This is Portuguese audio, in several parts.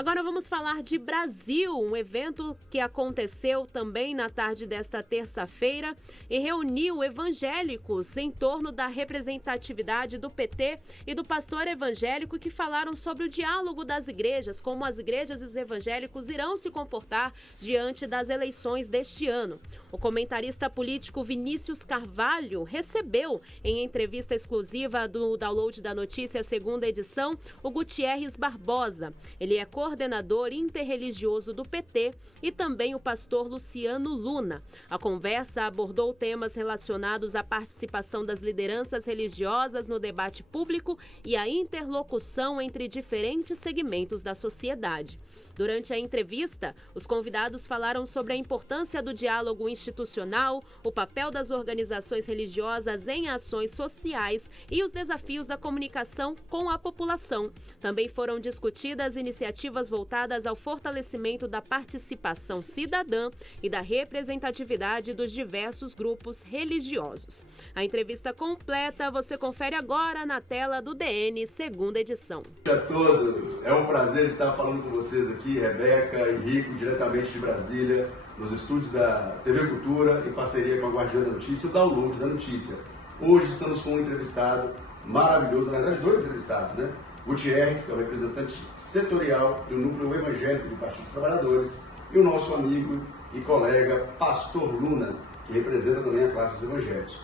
Agora vamos falar de Brasil, um evento que aconteceu também na tarde desta terça-feira e reuniu evangélicos em torno da representatividade do PT e do pastor evangélico que falaram sobre o diálogo das igrejas, como as igrejas e os evangélicos irão se comportar diante das eleições deste ano. O comentarista político Vinícius Carvalho recebeu, em entrevista exclusiva do Download da Notícia, segunda edição, o Gutierres Barbosa. Ele é coordenador interreligioso do PT e também o pastor Luciano Luna. A conversa abordou temas relacionados à participação das lideranças religiosas no debate público e a interlocução entre diferentes segmentos da sociedade. Durante a entrevista, os convidados falaram sobre a importância do diálogo institucional, o papel das organizações religiosas em ações sociais e os desafios da comunicação com a população. Também foram discutidas iniciativas voltadas ao fortalecimento da participação cidadã e da representatividade dos diversos grupos religiosos. A entrevista completa você confere agora na tela do DN, segunda edição. Olá a todos, é um prazer estar falando com vocês aqui, Rebeca e Rico, diretamente de Brasília, nos estúdios da TV Cultura, em parceria com a Guardiã da Notícia, o Download da Notícia. Hoje estamos com um entrevistado maravilhoso, na verdade dois entrevistados, né? Gutierres, que é o representante setorial do Núcleo Evangélico do Partido dos Trabalhadores, e o nosso amigo e colega Pastor Luna, que representa também a classe dos evangélicos.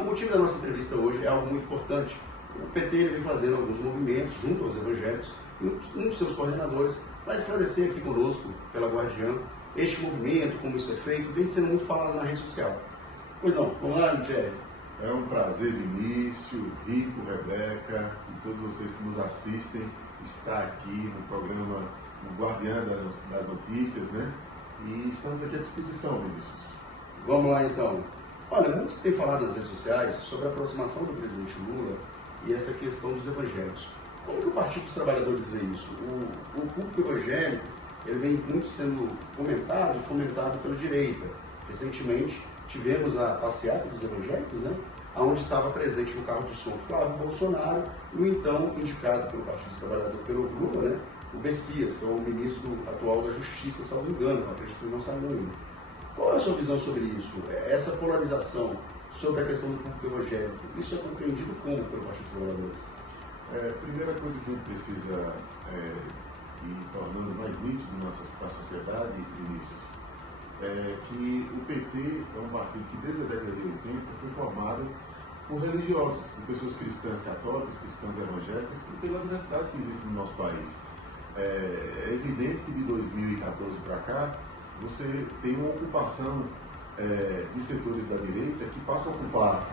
O motivo da nossa entrevista hoje é algo muito importante. O PT vem fazendo alguns movimentos junto aos evangélicos, e um dos seus coordenadores vai esclarecer aqui conosco, pela Guardiã, este movimento, como isso é feito, vem sendo muito falado na rede social. Pois não, vamos lá, Gutierres. É um prazer, Vinícius, Rico, Rebeca e todos vocês que nos assistem estar aqui no programa O Guardiã das Notícias, né? E estamos aqui à disposição, Vinícius. Vamos lá, então. Olha, muito se tem falado nas redes sociais sobre a aproximação do presidente Lula e essa questão dos evangélicos. Como que o Partido dos Trabalhadores vê isso? O público evangélico, ele vem muito sendo comentado e fomentado pela direita. Recentemente, tivemos a passeata dos evangélicos, né? Onde estava presente no carro de som Flávio Bolsonaro e o então indicado pelo Partido dos Trabalhadores, pelo Lula, né? O Messias, que é o ministro atual da Justiça, salvo engano, acredito que não saiu ainda. Qual é a sua visão sobre isso? Essa polarização sobre a questão do público evangélico, isso é compreendido como pelo Partido dos Trabalhadores? Primeira coisa que a gente precisa ir tornando mais nítido para a sociedade, Vinícius, é que o PT é um partido que desde a década de 80 foi formado por religiosos, por pessoas cristãs católicas, cristãs evangélicas e pela diversidade que existe no nosso país. É evidente que de 2014 para cá você tem uma ocupação de setores da direita que passam a ocupar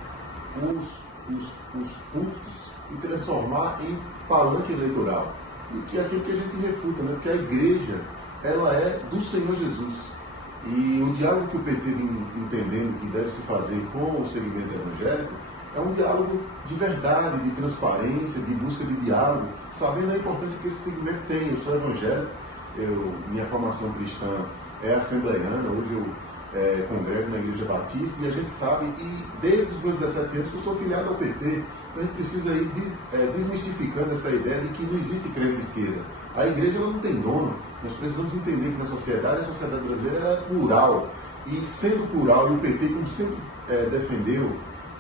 os púlpitos e transformar em palanque eleitoral. E que é aquilo que a gente refuta, né? Porque a igreja, ela é do Senhor Jesus. E o diálogo que o PT vem entendendo que deve se fazer com o segmento evangélico é um diálogo de verdade, de transparência, de busca de diálogo, sabendo a importância que esse segmento tem. Eu sou evangélico, minha formação cristã é assembleiana, hoje eu congrego na Igreja Batista e a gente sabe, e desde os meus 17 anos que eu sou filiado ao PT, então a gente precisa ir desmistificando essa ideia de que não existe crente de esquerda. A igreja ela não tem dono, nós precisamos entender que na sociedade, a sociedade brasileira ela é plural, e sendo plural, e o PT, como sempre defendeu,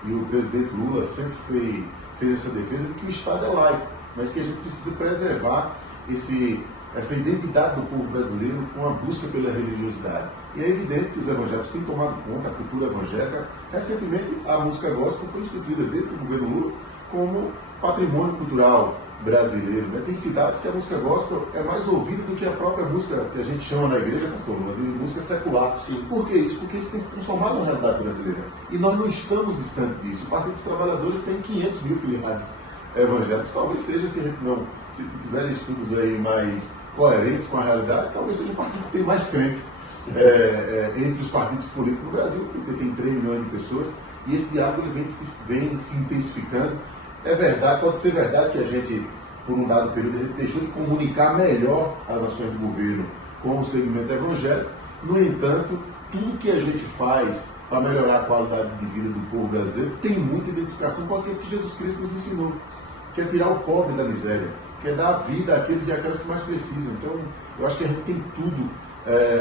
e o presidente Lula sempre fez essa defesa de que o Estado é laico, mas que a gente precisa preservar essa identidade do povo brasileiro com a busca pela religiosidade. E é evidente que os evangélicos têm tomado conta, a cultura evangélica. Recentemente, a música gospel foi instituída dentro do governo Lula como patrimônio cultural brasileiro, né? Tem cidades que a música gospel é mais ouvida do que a própria música que a gente chama na igreja, pastor Lula, de música secular. Sim. Por que isso? Porque isso tem se transformado na realidade brasileira. E nós não estamos distantes disso. O Partido dos Trabalhadores tem 500 mil filiados evangélicos. Talvez seja, se tiverem estudos aí mais coerentes com a realidade, talvez seja o partido que tem mais crente entre os partidos políticos no Brasil, porque tem 3 milhões de pessoas, e esse diálogo ele vem se intensificando. É verdade, pode ser verdade que a gente, por um dado período, a gente deixou de comunicar melhor as ações do governo com o segmento evangélico. No entanto, tudo que a gente faz para melhorar a qualidade de vida do povo brasileiro tem muita identificação com aquilo que Jesus Cristo nos ensinou, que é tirar o pobre da miséria, que é dar vida àqueles e àquelas que mais precisam. Então, eu acho que a gente tem tudo.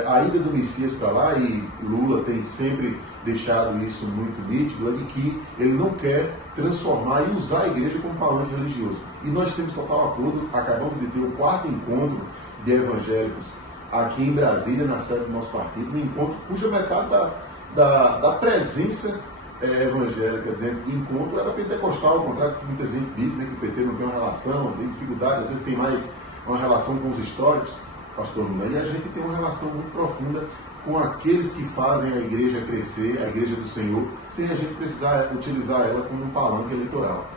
A ida do Messias para lá, e Lula tem sempre deixado isso muito nítido, é de que ele não quer transformar e usar a igreja como palanque religioso. E nós temos total acordo, acabamos de ter o 4º encontro de evangélicos aqui em Brasília, na sede do nosso partido, um encontro cuja metade da presença evangélica dentro do encontro era pentecostal, ao contrário do que muita gente diz, né, que o PT não tem uma relação, tem dificuldade, às vezes tem mais uma relação com os históricos, pastor Lula, e a gente tem uma relação muito profunda com aqueles que fazem a igreja crescer, a igreja do Senhor, sem a gente precisar utilizar ela como um palanque eleitoral.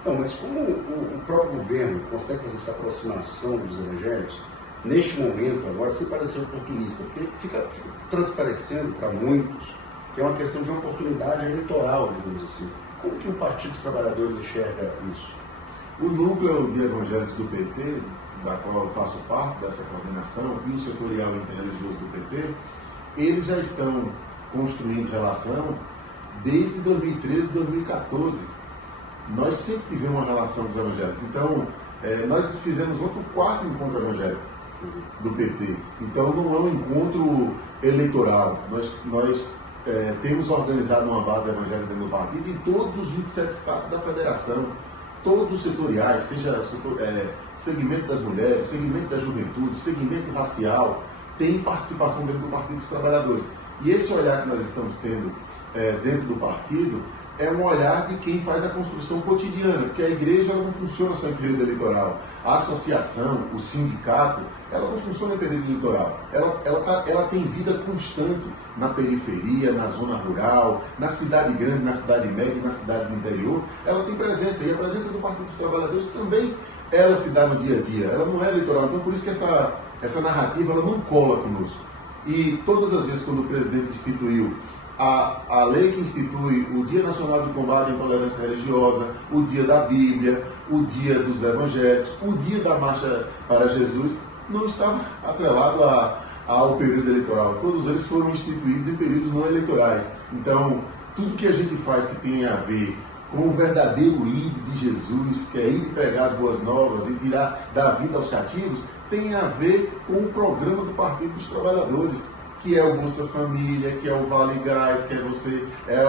Então, mas como o próprio governo consegue fazer essa aproximação dos evangélicos, neste momento agora, sem parecer oportunista, porque fica transparecendo para muitos que é uma questão de oportunidade eleitoral, digamos assim. Como que o Partido dos Trabalhadores enxerga isso? O núcleo de evangélicos do PT, da qual eu faço parte dessa coordenação, e o setorial interreligioso do PT, eles já estão construindo relação desde 2013, 2014. Nós sempre tivemos uma relação com os evangélicos. Então, nós fizemos outro 4º encontro evangélico do PT. Então, não é um encontro eleitoral. Nós temos organizado uma base evangélica dentro do partido em todos os 27 estados da federação. Todos os setoriais, seja segmento das mulheres, segmento da juventude, segmento racial, tem participação dentro do Partido dos Trabalhadores. E esse olhar que nós estamos tendo dentro do partido é um olhar de quem faz a construção cotidiana, porque a igreja ela não funciona só em período eleitoral. A associação, o sindicato, ela não funciona em período eleitoral. Ela tem vida constante na periferia, na zona rural, na cidade grande, na cidade média, na cidade do interior. Ela tem presença, e a presença do Partido dos Trabalhadores também ela se dá no dia a dia. Ela não é eleitoral, então por isso que essa narrativa ela não cola conosco. E todas as vezes quando o presidente instituiu a lei que institui o Dia Nacional do Combate à Intolerância Religiosa, o Dia da Bíblia, o Dia dos Evangélicos, o Dia da Marcha para Jesus, não estava atrelado ao período eleitoral. Todos eles foram instituídos em períodos não eleitorais. Então, tudo que a gente faz que tem a ver com o verdadeiro ID de Jesus, que é ir pregar as boas novas e dar vida aos cativos, tem a ver com o programa do Partido dos Trabalhadores, que é o Bolsa Família, que é o Vale Gás, que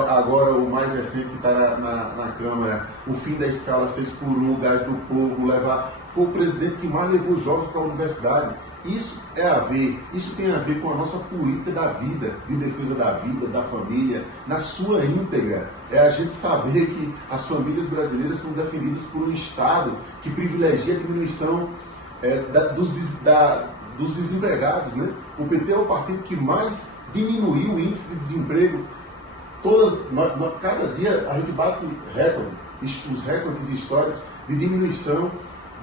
agora o mais recente que está na Câmara, o fim da escala 6x1, o gás do povo, foi o presidente que mais levou jovens para a universidade. Isso tem a ver com a nossa política da vida, de defesa da vida, da família, na sua íntegra. É a gente saber que as famílias brasileiras são defendidas por um Estado que privilegia a diminuição dos desempregados, né? O PT é o partido que mais diminuiu o índice de desemprego. Cada dia a gente bate os recordes históricos de diminuição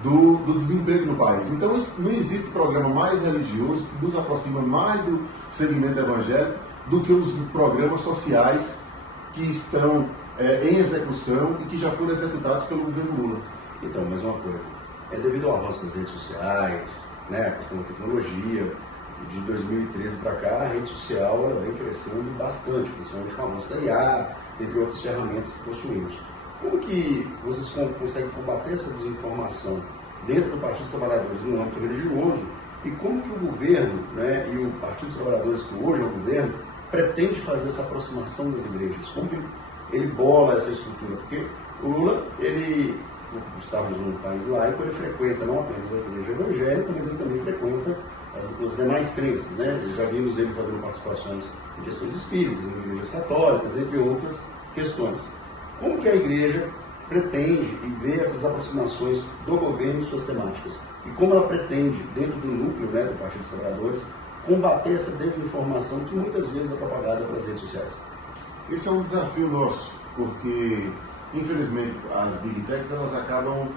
do desemprego no país. Então não existe programa mais religioso que nos aproxima mais do segmento evangélico do que os programas sociais que estão em execução e que já foram executados pelo governo Lula. Então, mais uma coisa, devido ao avanço das redes sociais, né, a questão da tecnologia, de 2013 para cá, a rede social ela vem crescendo bastante, principalmente com o avanço da IA, entre outras ferramentas que possuímos. Como que vocês conseguem combater essa desinformação dentro do Partido dos Trabalhadores no âmbito religioso e como que o governo, né, e o Partido dos Trabalhadores, que hoje é o governo, pretende fazer essa aproximação das igrejas? Como que ele bola essa estrutura? Porque o Lula, por estarmos num país laico, ele frequenta não apenas a igreja evangélica, mas ele também frequenta as demais crenças, né? Já vimos ele fazendo participações em questões espíritas, em igrejas católicas, entre outras questões. Como que a igreja pretende e vê essas aproximações do governo e suas temáticas? E como ela pretende, dentro do núcleo, né, do Partido dos Trabalhadores, combater essa desinformação que muitas vezes é propagada pelas redes sociais? Esse é um desafio nosso, porque infelizmente as Big Techs elas acabam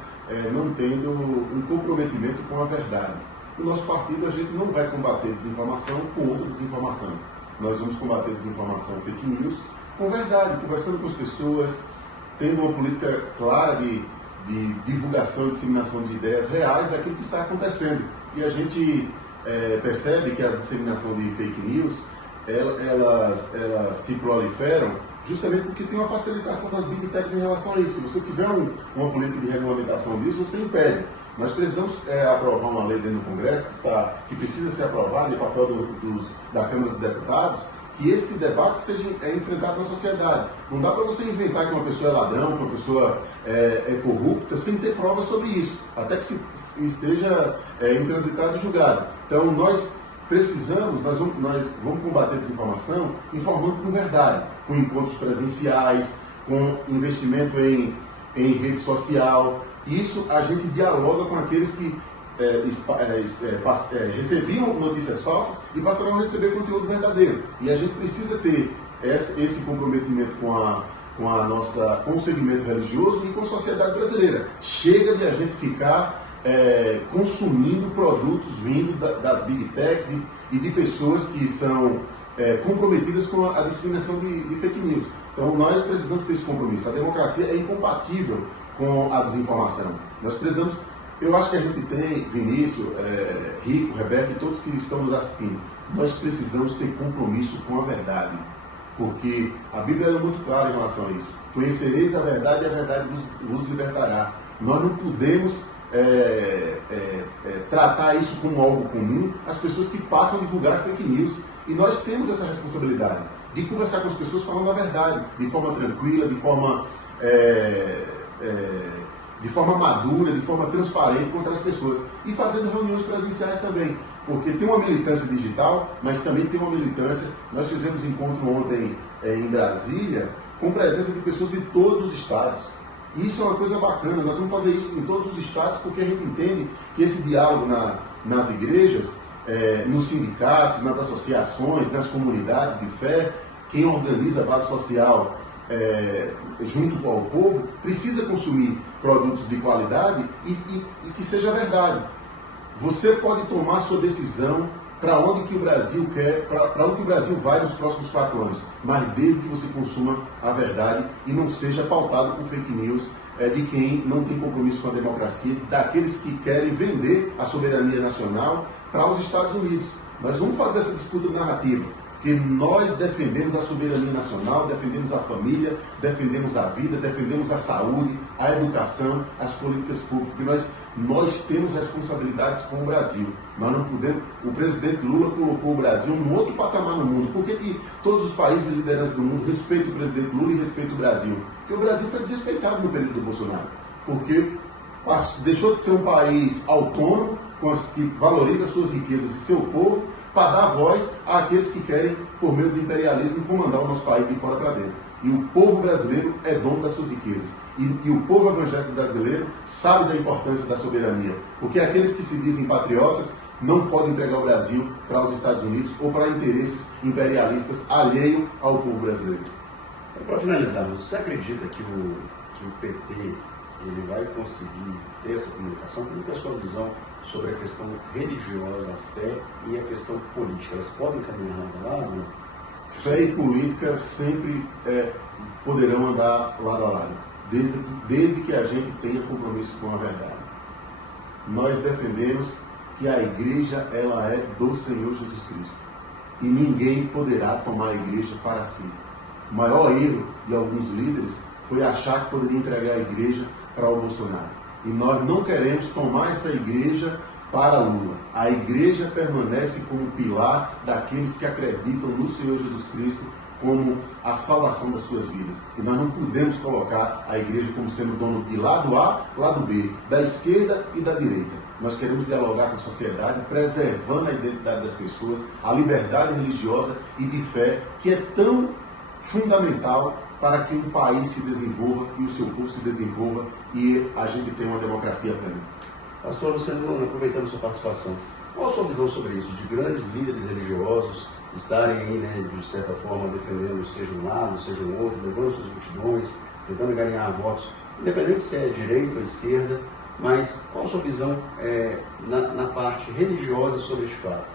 não tendo um comprometimento com a verdade. No nosso partido a gente não vai combater desinformação com outra desinformação. Nós vamos combater desinformação, fake news, com verdade, conversando com as pessoas, tendo uma política clara de divulgação e disseminação de ideias reais daquilo que está acontecendo. E a gente percebe que a disseminação de fake news, elas se proliferam justamente porque tem uma facilitação das Big Techs em relação a isso. Se você tiver uma política de regulamentação disso, você impede. Nós precisamos aprovar uma lei dentro do Congresso que precisa ser aprovada, e o papel da Câmara dos Deputados, que esse debate seja enfrentado na sociedade. Não dá para você inventar que uma pessoa é ladrão, que uma pessoa é corrupta, sem ter provas sobre isso, até que esteja intransitado e julgado. Então, nós vamos combater a desinformação informando com verdade, com encontros presenciais, com investimento em rede social. Isso a gente dialoga com aqueles que recebiam notícias falsas e passaram a receber conteúdo verdadeiro. E a gente precisa ter esse comprometimento com o segmento religioso e com a sociedade brasileira. Chega de a gente ficar consumindo produtos vindo das Big Techs e de pessoas que são comprometidas com a disseminação de fake news. Então nós precisamos ter esse compromisso. A democracia é incompatível com a desinformação. Nós precisamos, eu acho que a gente tem, Vinícius, Rico, Rebeca e todos que estão nos assistindo, nós precisamos ter compromisso com a verdade. Porque a Bíblia é muito clara em relação a isso. Conhecereis a verdade e a verdade vos libertará. Nós não podemos tratar isso como algo comum, as pessoas que passam a divulgar fake news. E nós temos essa responsabilidade de conversar com as pessoas falando a verdade, de forma tranquila, de forma madura, de forma transparente com aquelas pessoas. E fazendo reuniões presenciais também. Porque tem uma militância digital, mas também tem uma militância. Nós fizemos encontro ontem em Brasília, com presença de pessoas de todos os estados. E isso é uma coisa bacana, nós vamos fazer isso em todos os estados, porque a gente entende que esse diálogo nas igrejas, nos sindicatos, nas associações, nas comunidades de fé, quem organiza a base social junto ao povo, precisa consumir produtos de qualidade e que seja verdade. Você pode tomar a sua decisão para onde que o Brasil quer, para onde que o Brasil vai nos próximos 4 anos, mas desde que você consuma a verdade e não seja pautado por fake news de quem não tem compromisso com a democracia, daqueles que querem vender a soberania nacional para os Estados Unidos. Nós vamos fazer essa disputa narrativa, porque nós defendemos a soberania nacional, defendemos a família, defendemos a vida, defendemos a saúde, a educação, as políticas públicas. Nós temos responsabilidades com o Brasil. Nós não podemos. O presidente Lula colocou o Brasil num outro patamar no mundo. Por que todos os países e lideranças do mundo respeitam o presidente Lula e respeitam o Brasil? Porque o Brasil foi desrespeitado no período do Bolsonaro. Porque deixou de ser um país autônomo, que valoriza as suas riquezas e seu povo, para dar voz àqueles que querem, por meio do imperialismo, comandar o nosso país de fora para dentro. E o povo brasileiro é dono das suas riquezas. E o povo evangélico brasileiro sabe da importância da soberania. Porque aqueles que se dizem patriotas não podem entregar o Brasil para os Estados Unidos ou para interesses imperialistas alheios ao povo brasileiro. Então, para finalizarmos, você acredita que o PT ele vai conseguir ter essa comunicação? Como é a sua visão sobre a questão religiosa, a fé e a questão política? Elas podem caminhar lado a lado? Fé e política sempre poderão andar lado a lado, desde que a gente tenha compromisso com a verdade. Nós defendemos que a igreja ela é do Senhor Jesus Cristo e ninguém poderá tomar a igreja para si. O maior erro de alguns líderes foi achar que poderia entregar a igreja para o Bolsonaro. E nós não queremos tomar essa igreja para Lula. A igreja permanece como pilar daqueles que acreditam no Senhor Jesus Cristo como a salvação das suas vidas. E nós não podemos colocar a igreja como sendo dono de lado A, lado B, da esquerda e da direita. Nós queremos dialogar com a sociedade, preservando a identidade das pessoas, a liberdade religiosa e de fé, que é tão fundamental para que um país se desenvolva e o seu povo se desenvolva e a gente tenha uma democracia plena. Pastor Luciano, aproveitando sua participação, qual a sua visão sobre isso, de grandes líderes religiosos estarem aí, né, de certa forma, defendendo seja um lado, seja um outro, levando suas multidões, tentando ganhar votos, independente se é direita ou esquerda, mas qual a sua visão na parte religiosa sobre este fato?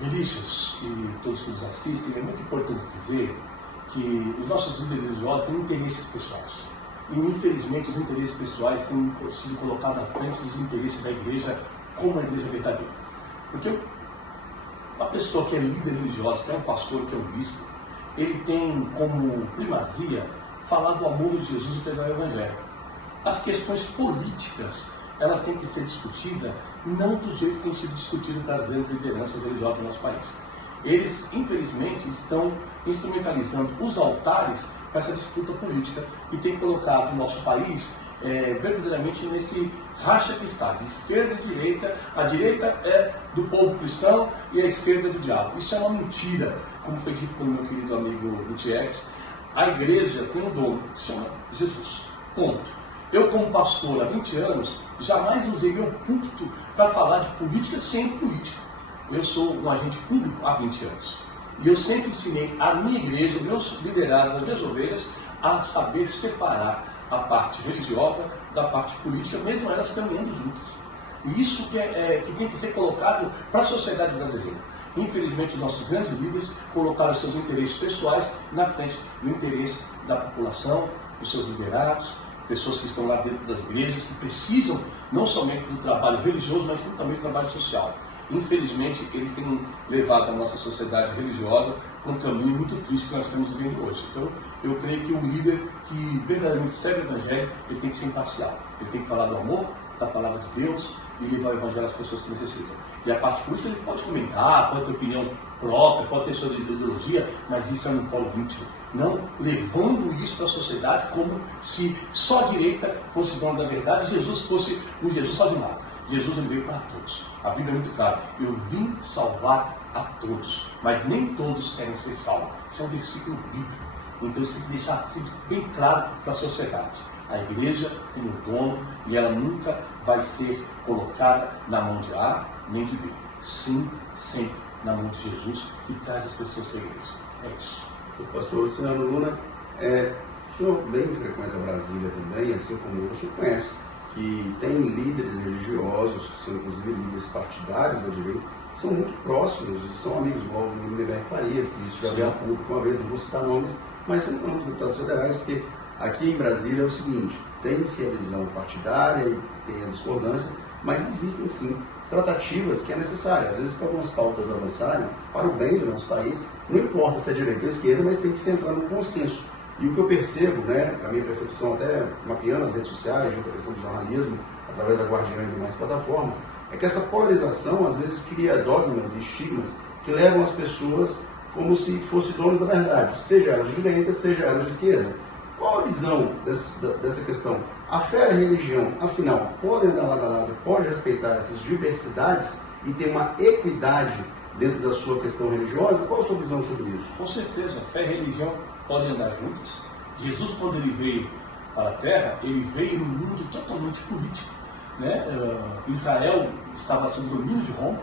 Vinícius e todos que nos assistem, é muito importante dizer que os nossos líderes religiosos têm interesses pessoais. E, infelizmente, os interesses pessoais têm sido colocados à frente dos interesses da igreja, como a igreja verdadeira. Porque uma pessoa que é líder religiosa, que é um pastor, que é um bispo, ele tem como primazia falar do amor de Jesus e pregar o evangelho. As questões políticas, elas têm que ser discutidas não do jeito que tem sido discutido pelas grandes lideranças religiosas do nosso país. Eles, infelizmente, estão instrumentalizando os altares para essa disputa política e têm colocado o nosso país verdadeiramente nesse racha que está, de esquerda e direita. A direita é do povo cristão e a esquerda é do diabo. Isso é uma mentira, como foi dito pelo meu querido amigo Gutierrez. A igreja tem um dono, que se chama Jesus. Ponto. Eu, como pastor há 20 anos, jamais usei meu púlpito para falar de política sem política. Eu sou um agente público há 20 anos. E eu sempre ensinei a minha igreja, meus liderados, as minhas ovelhas, a saber separar a parte religiosa da parte política, mesmo elas caminhando juntas. E isso que tem que ser colocado para a sociedade brasileira. Infelizmente, os nossos grandes líderes colocaram seus interesses pessoais na frente do interesse da população, dos seus liderados, pessoas que estão lá dentro das igrejas, que precisam não somente do trabalho religioso, mas também do trabalho social. Infelizmente, eles têm levado a nossa sociedade religiosa para um caminho muito triste que nós estamos vivendo hoje. Então, eu creio que um líder que verdadeiramente segue o Evangelho, ele tem que ser imparcial. Ele tem que falar do amor, da palavra de Deus e levar o Evangelho às pessoas que necessitam. E a parte política ele pode comentar, pode ter opinião própria, pode ter sua ideologia, mas isso é um fórum íntimo. Não levando isso para a sociedade como se só a direita fosse dono da verdade, Jesus fosse um Jesus só de um lado. Jesus ele veio para todos. A Bíblia é muito clara. Eu vim salvar a todos, mas nem todos querem ser salvos. Isso é um versículo bíblico. Então isso tem que deixar bem claro para a sociedade. A igreja tem um dono e ela nunca vai ser colocada na mão de A nem de B. Sim, sempre na mão de Jesus, que traz as pessoas para a igreja. É isso. O pastor Luciano Luna, o senhor bem frequenta Brasília também, assim como o senhor conhece, que tem líderes religiosos, que são inclusive líderes partidários da direita, que são muito próximos, são amigos, igual o Lindenberg Farias, que isso já veio a público uma vez, não vou citar nomes, mas são ambos deputados federais, porque aqui em Brasília é o seguinte, tem-se a visão partidária e tem a discordância, mas existem sim tratativas que é necessária. Às vezes, para algumas pautas avançarem para o bem do nosso país, não importa se é direita ou esquerda, mas tem que se entrar no consenso. E o que eu percebo, né, a minha percepção até mapeando as redes sociais, junto à questão do jornalismo, através da Guardiã e demais plataformas, é que essa polarização às vezes cria dogmas e estigmas que levam as pessoas como se fossem donos da verdade, seja ela de direita, seja ela de esquerda. Qual a visão dessa questão? A fé e a religião, afinal, podem andar lado a lado, pode respeitar essas diversidades e ter uma equidade dentro da sua questão religiosa? Qual a sua visão sobre isso? Com certeza, fé e religião podem andar juntas. Jesus, quando ele veio para a Terra, ele veio num mundo totalmente político. Né? Israel estava sob domínio de Roma,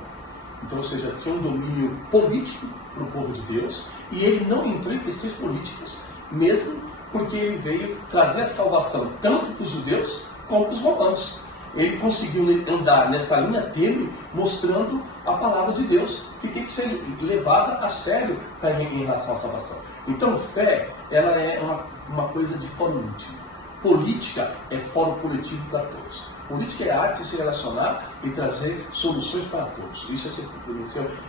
então, ou seja, tinha um domínio político para o povo de Deus, e ele não entrou em questões políticas, mesmo porque ele veio trazer a salvação tanto para os judeus como para os romanos. Ele conseguiu andar nessa linha tênue, mostrando a palavra de Deus, que tem que ser levada a sério em relação à salvação. Então, fé, ela é uma coisa de fórum íntimo. Política é fórum coletivo para todos. Política é a arte de se relacionar e trazer soluções para todos. Isso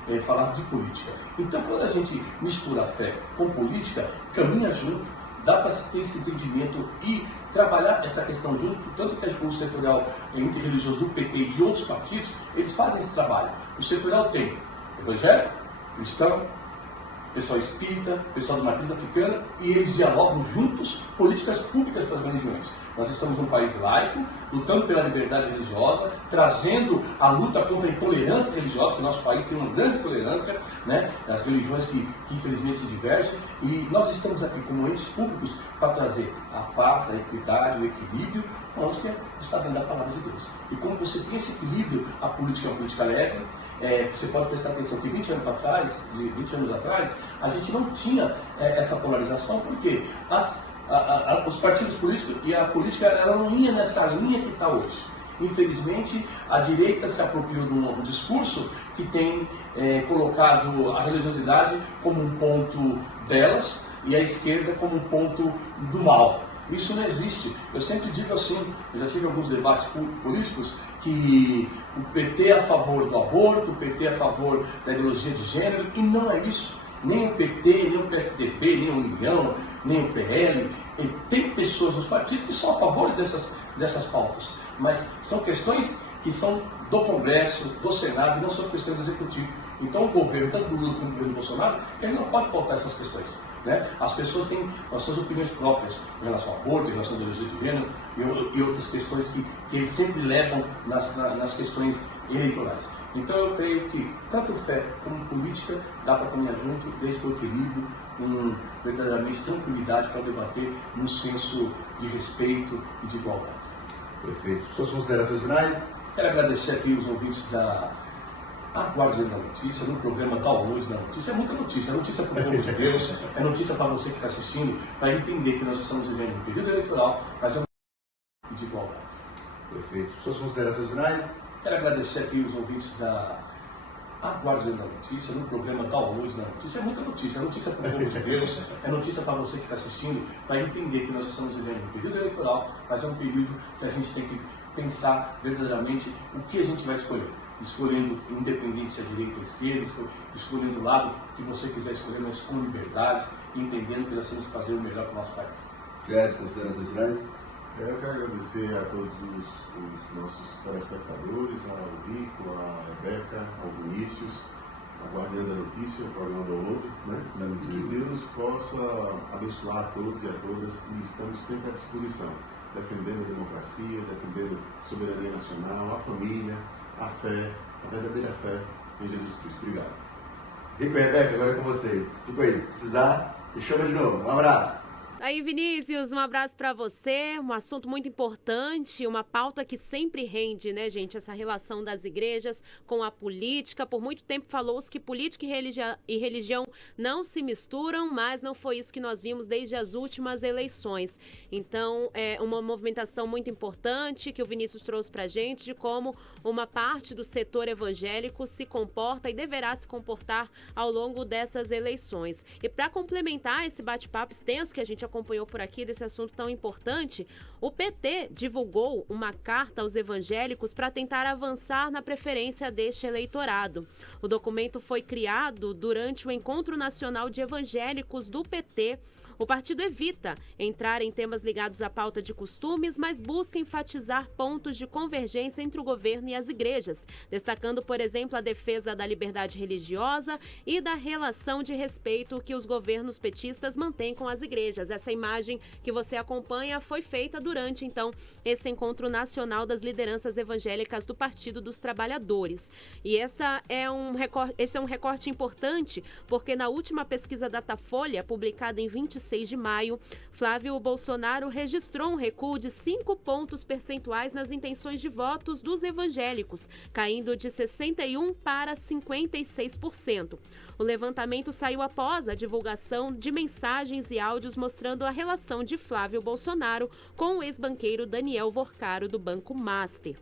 é falar de política. Então, quando a gente mistura a fé com política, caminha junto, dá para ter esse entendimento e trabalhar essa questão junto, tanto que o setorial interreligioso do PT e de outros partidos, eles fazem esse trabalho. O setorial tem evangélico, cristão, pessoal espírita, pessoal de matriz africana, e eles dialogam juntos políticas públicas para as religiões. Nós estamos num país laico, lutando pela liberdade religiosa, trazendo a luta contra a intolerância religiosa, que o nosso país tem uma grande tolerância, né, das religiões que infelizmente se divergem, e nós estamos aqui como entes públicos para trazer a paz, a equidade, o equilíbrio, onde está dentro da palavra de Deus. E como você tem esse equilíbrio, a política é uma política leve. Você pode prestar atenção que 20 anos atrás, a gente não tinha essa polarização, porque os partidos políticos e a política ela não ia nessa linha que está hoje. Infelizmente, a direita se apropriou de um discurso que tem colocado a religiosidade como um ponto delas e a esquerda como um ponto do mal. Isso não existe. Eu sempre digo assim, eu já tive alguns debates políticos, que o PT é a favor do aborto, o PT é a favor da ideologia de gênero, e não é isso. Nem o PT, nem o PSDB, nem a União, nem o PL. Tem pessoas nos partidos que são a favor dessas pautas. mas são questões que são do Congresso, do Senado, e não são questões do Executivo. Então o governo, tanto do Lula como do governo Bolsonaro, ele não pode pautar essas questões. Né? As pessoas têm as suas opiniões próprias em relação ao aborto, em relação à ideologia de gênero e outras questões que eles sempre levam nas questões eleitorais. Então eu creio que tanto fé como política dá para caminhar junto, desde o equilíbrio, com verdadeiramente tranquilidade para debater num senso de respeito e de igualdade. Perfeito. Suas considerações finais? Quero agradecer aqui os ouvintes da Guardiã da Notícia, no programa Download da Notícia. É muita notícia, é notícia para o povo de Deus, é notícia para você que está assistindo, para entender que nós estamos vivendo um período eleitoral, mas é um de igualdade. Perfeito. Suas considerações finais? Quero agradecer aqui os ouvintes da Guardiã da Notícia, no programa Download da Notícia. É muita notícia, é notícia para o povo de Deus, é notícia para você que está assistindo, para entender que nós estamos vivendo um período eleitoral, mas é um período que a gente tem que pensar verdadeiramente o que a gente vai escolher. Escolhendo independente se é direita ou esquerda, escolhendo o lado que você quiser escolher, mas com liberdade, entendendo que nós temos que fazer o melhor para o nosso país. Quer considerações finais? Eu quero agradecer a todos os nossos telespectadores, ao Rico, à Rebeca, ao Vinícius, a Guardiã da Notícia, o programa Download, né? Que Deus possa abençoar a todos e a todas, e estamos sempre à disposição, defendendo a democracia, defendendo a soberania nacional, a família, a fé, a verdadeira fé em Jesus Cristo. Obrigado. Rico e Rebeca, agora é com vocês. Fico aí. Precisar, me chama de novo. Um abraço. Aí, Vinícius, um abraço para você, um assunto muito importante, uma pauta que sempre rende, né, gente, essa relação das igrejas com a política. Por muito tempo falou-se que política e religião não se misturam, mas não foi isso que nós vimos desde as últimas eleições. Então, é uma movimentação muito importante que o Vinícius trouxe para a gente, de como uma parte do setor evangélico se comporta e deverá se comportar ao longo dessas eleições. E para complementar esse bate-papo extenso que a gente acompanhou por aqui desse assunto tão importante, o PT divulgou uma carta aos evangélicos para tentar avançar na preferência deste eleitorado. O documento foi criado durante o Encontro Nacional de Evangélicos do PT. O partido evita entrar em temas ligados à pauta de costumes, mas busca enfatizar pontos de convergência entre o governo e as igrejas, destacando, por exemplo, a defesa da liberdade religiosa e da relação de respeito que os governos petistas mantêm com as igrejas. Essa imagem que você acompanha foi feita durante, então, esse Encontro Nacional das Lideranças Evangélicas do Partido dos Trabalhadores. E esse é um recorte importante, porque na última pesquisa Datafolha, publicada em 26 de maio, Flávio Bolsonaro registrou um recuo de 5 pontos percentuais nas intenções de votos dos evangélicos, caindo de 61% para 56%. O levantamento saiu após a divulgação de mensagens e áudios mostrando a relação de Flávio Bolsonaro com o ex-banqueiro Daniel Vorcaro, do Banco Master.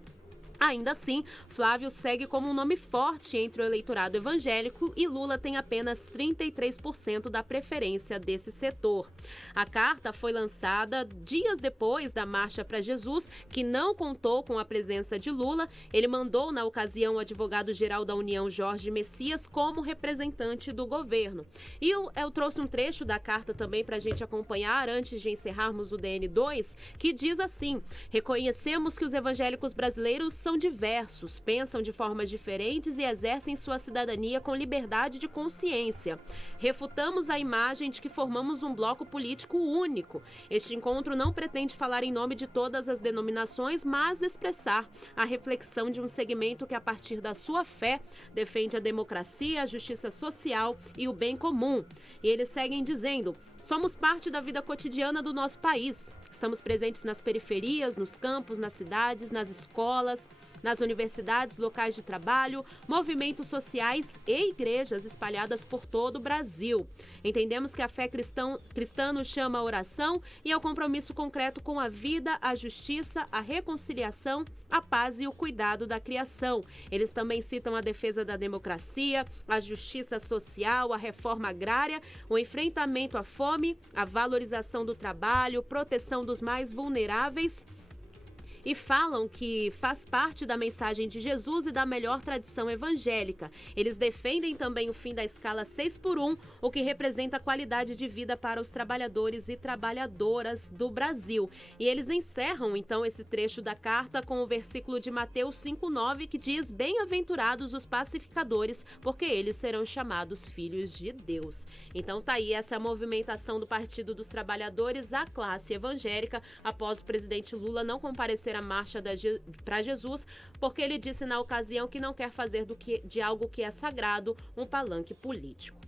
Ainda assim, Flávio segue como um nome forte entre o eleitorado evangélico e Lula tem apenas 33% da preferência desse setor. A carta foi lançada dias depois da Marcha para Jesus, que não contou com a presença de Lula. Ele mandou, na ocasião, o advogado-geral da União, Jorge Messias, como representante do governo. E eu trouxe um trecho da carta também para a gente acompanhar antes de encerrarmos o DN2, que diz assim: reconhecemos que os evangélicos brasileiros são diversos, pensam de formas diferentes e exercem sua cidadania com liberdade de consciência. Refutamos a imagem de que formamos um bloco político único. Este encontro não pretende falar em nome de todas as denominações, mas expressar a reflexão de um segmento que, a partir da sua fé, defende a democracia, a justiça social e o bem comum. E eles seguem dizendo: somos parte da vida cotidiana do nosso país. Estamos presentes nas periferias, nos campos, nas cidades, nas escolas, nas universidades, locais de trabalho, movimentos sociais e igrejas espalhadas por todo o Brasil. Entendemos que a fé cristã nos chama à oração e ao compromisso concreto com a vida, a justiça, a reconciliação, a paz e o cuidado da criação. Eles também citam a defesa da democracia, a justiça social, a reforma agrária, o enfrentamento à fome, a valorização do trabalho, proteção dos mais vulneráveis e falam que faz parte da mensagem de Jesus e da melhor tradição evangélica. Eles defendem também o fim da escala 6x1, o que representa qualidade de vida para os trabalhadores e trabalhadoras do Brasil. E eles encerram, então, esse trecho da carta com o versículo de Mateus 5,9, que diz: bem-aventurados os pacificadores, porque eles serão chamados filhos de Deus. Então tá aí essa movimentação do Partido dos Trabalhadores à classe evangélica após o presidente Lula não comparecer à marcha para Jesus, porque ele disse na ocasião que não quer fazer de algo que é sagrado um palanque político.